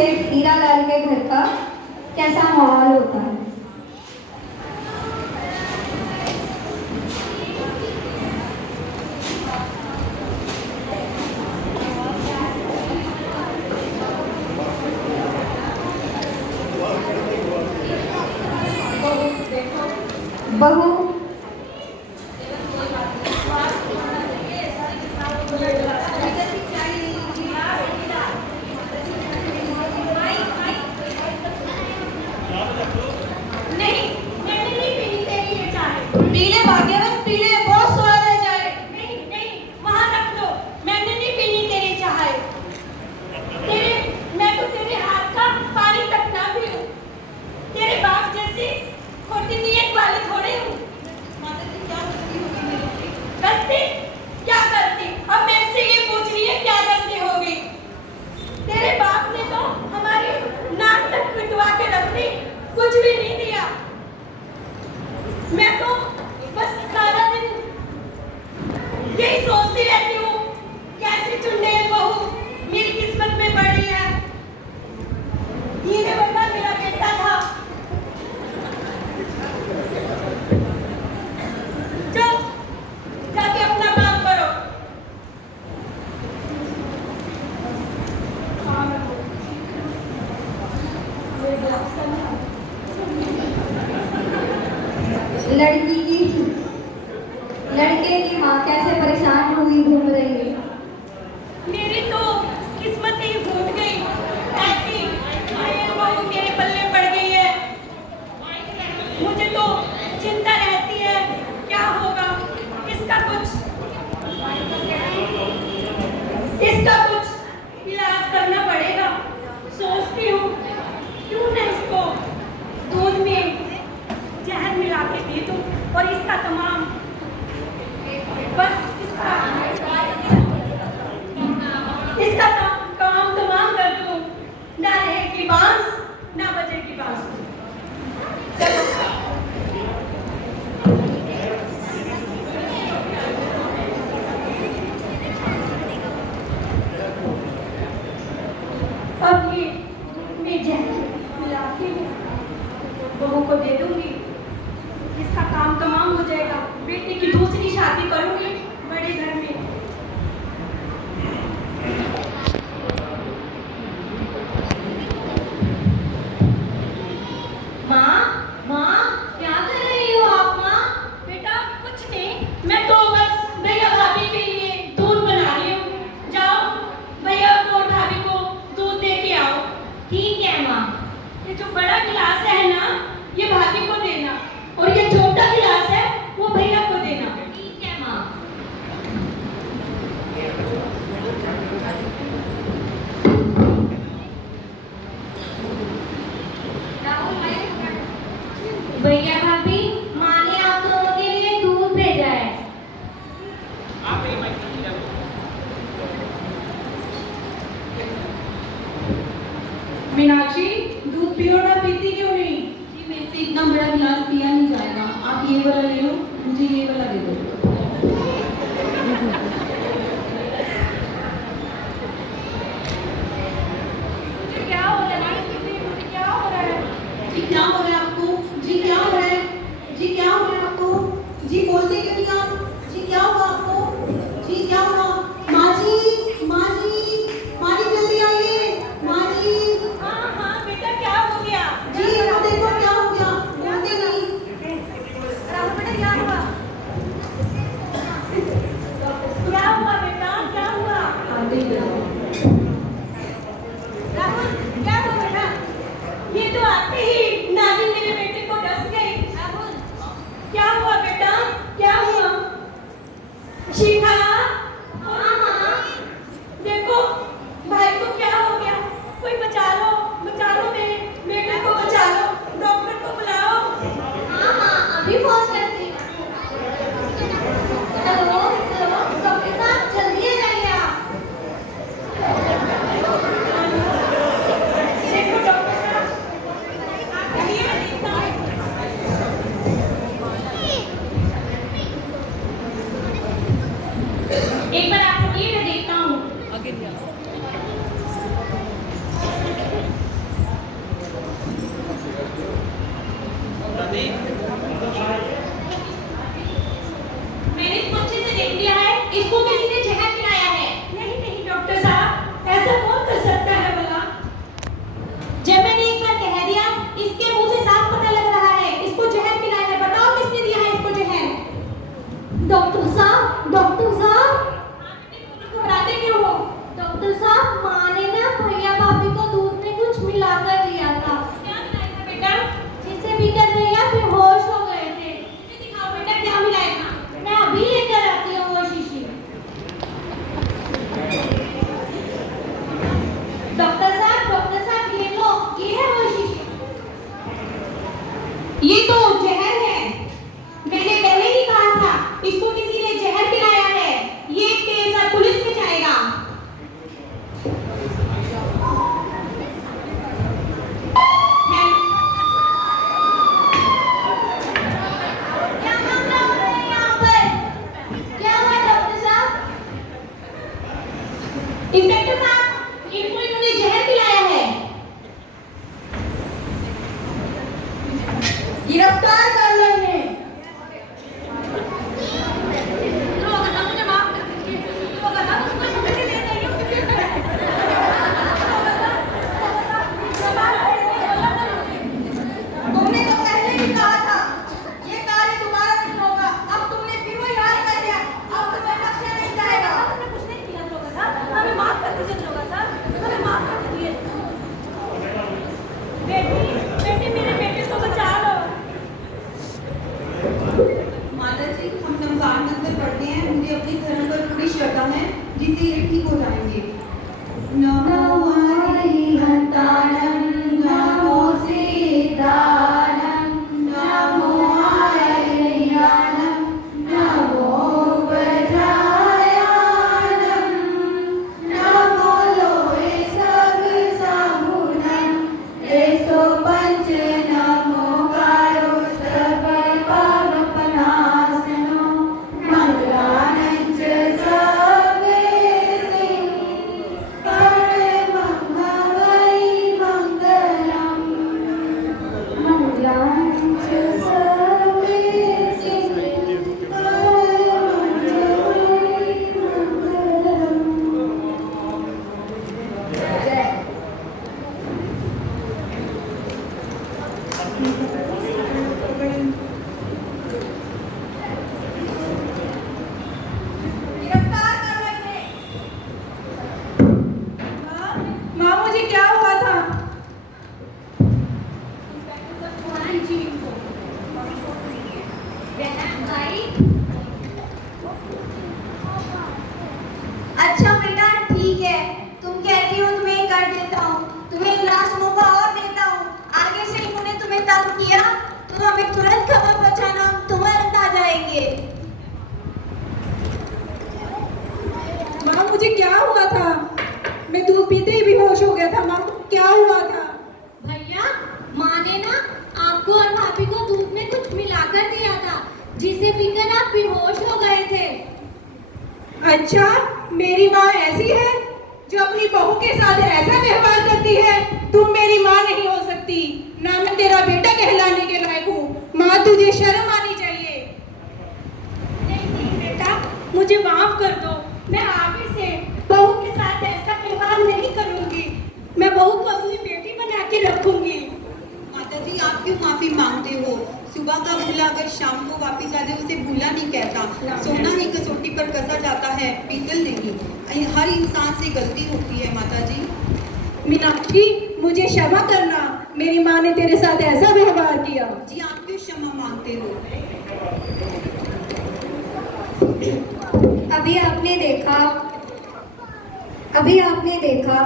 सेठ हीरालाल के घर का कैसा माहौल होता है। बहू पीले भाग्यवत पीले, बहुत स्वाद है चाय। नहीं नहीं, वहाँ रख दो, मैंने नहीं पीनी तेरी चाय। मैं तो तेरे हाथ का पानी तक ना पीऊं। तेरे बाप जैसी खोटी नीयत वाली थोड़ी हूँ। गलती क्या गलती? अब मेरे से ये पूछ रही है क्या गलती होगी? तेरे बाप ने तो हमारी नाक तक पिटवा के रख दी, कुछ भी नहीं दिया। मैं तो बस सारा दिन यही सोचती रहती हूँ कैसी चुड़ैल बहू मेरी किस्मत में पड़ी है। हीरे वर्मा मेरा बेटा था। चल जाके अपना काम करो। लड़के की माँ कैसे परेशान हुई घूम रही है। मेरी तो किस्मत ही फूट गई, ऐसी बहू मेरे पल्ले पड़ गई है। मुझे तो चिंता रहती है क्या होगा, इसका कुछ इलाज करना पड़ेगा। सोचती हूँ क्यों न इसको दूध में जहर मिला के दे दूं और इसका तमाम काम तमाम कर दूं। ना रहेगी बांस ना बजेगी बांसुरी। चलो अब ये मैं जहर मिलाती हूँ, बहू को दे दूंगी, इसका काम तमाम हो जाएगा। बेटी की दूसरी शादी करूंगी बड़े घर में। माँ माँ, क्या कर रही हो आप? माँ बेटा कुछ नहीं, मैं तो बस भैया भाभी के लिए दूध बना रही हूँ। जाओ भैया को और भाभी को दूध दे के आओ। ठीक है माँ। ये जो बड़ा गिलास है ना, ये भाभी को देना, और ये छोटा गिलास है वो भैया को देना। ठीक है माँ। भैया भाभी, माँ ने आप दोनों के लिए दूध भेजा है। मीनाक्षी, दूध पियो ना, पीती क्यों नहीं? जी मेरे से इतना बड़ा गिलास पिया नहीं जाएगा, आप ये वाला ले लो, मुझे ये वाला दे दो। मुझे क्या हो रहा है? मुझे क्या हो रहा है? जी क्या हो रहा है आपको? जी क्या हो रहा है? जी क्या हो रहा है आपको? जी बोलते क्यों नहीं आप? जी क्या हुआ आपको? जी क्या हुआ? माँ जी, माँ जी, माँ जी जल्दी आइए, माँ जी। हाँ बेटा, क्या हो गया? जी वो देखो क्या हो गया, बोलते नहीं। राहुल बेटा, क्या हुआ? क्या हुआ बेटा, क्या हुआ? राहुल, क्या हुआ बेटा? ये तो आते ही नानी मेरे बेटे को डस गई। राहुल, क्या हुआ बेटा, क्या गिरफ्तार कर रहे थे। माँ मुझे क्या हुआ था? अच्छा बेटा ठीक है, तुम कहती हो तुम्हें कर देता हूँ, तुम्हें एक लास्ट मौका और देता हूँ। आगे से इन्होंने तुम्हें तंग किया तो हमें तुरंत खबर पहुंचाना, हम तुरंत आ जाएंगे। माँ मुझे क्या हुआ था? मैं दूध पीते ही बेहोश हो गया था। माँ क्या हुआ था? भैया, माँ ने ना आपको और भाभी को दूध में कुछ मिलाकर दिया था, जिसे पीकर आप बेहोश हो गए थे। अच्छा, मेरी माँ ऐसी है जो अपनी बहू के साथ ऐसा व्यवहार करती है? तुम मेरी माँ नहीं हो सकती, ना मैं तेरा बेटा कहलाने के लायक हूँ। माँ तुझे शर्म आनी चाहिए। नहीं बेटा, मुझे माफ कर दो। मैं आगे से बहू के साथ ऐसा व्यवहार नहीं करूंगी। मैं बहू को अपनी बेटी बना के रखूंगी। माता जी आप क्यों माफी मांगते हो? सुबह का भूला अगर शाम को वापस आ जाए उसे भूला नहीं कहता। सोना ही कसौटी पर कसा जाता है, पीतल नहीं। हर इंसान से गलती होती है माता जी। मीनाक्षी मुझे क्षमा करना, मेरी माँ ने तेरे साथ ऐसा व्यवहार किया। जी आप क्यों क्षमा मांगते हो? अभी आपने देखा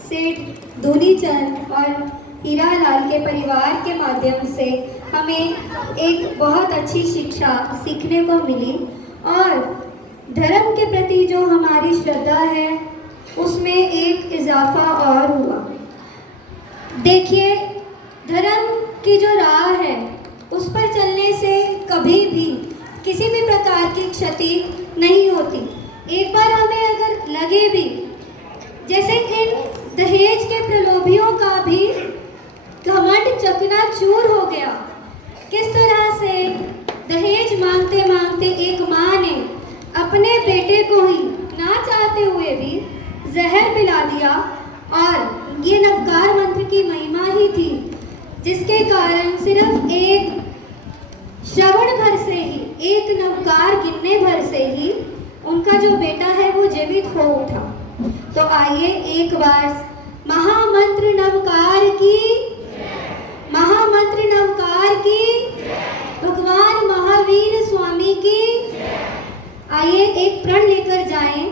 सेठ धूलीचंद और हीरालाल के परिवार के माध्यम से हमें एक बहुत अच्छी शिक्षा सीखने को मिली, और धर्म के प्रति जो हमारी श्रद्धा है उसमें एक इजाफा और हुआ। देखिए, धर्म की जो राह है उस पर चलने से कभी भी किसी भी प्रकार की क्षति नहीं होती। एक बार हमें अगर लगे भी, जैसे इन दहेज के प्रलोभियों का भी घमंड चकनाचूर हो गया। किस तरह से दहेज मांगते मांगते एक माँ ने अपने बेटे को ही ना चाहते हुए भी जहर पिला दिया, और ये नवकार मंत्र की महिमा ही थी जिसके कारण सिर्फ एक श्रवण भर से ही, एक नवकार गिनने भर से ही उनका जो बेटा है वो जीवित हो उठा। तो आइए एक बार महामंत्र नवकार की, महामंत्र नवकार की, भगवान महावीर स्वामी की। आइए एक प्रण लेकर जाएं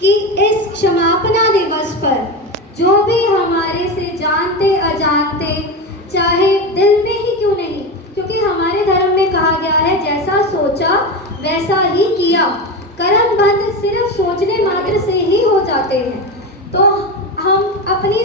कि इस क्षमापना दिवस पर जो भी हमारे से जानते अजानते, चाहे दिल में ही क्यों नहीं, क्योंकि हमारे धर्म में कहा गया है जैसा सोचा वैसा ही किया। कर्म बंध सिर्फ सोचने मात्र से ही हो जाते हैं। तो हम अपनी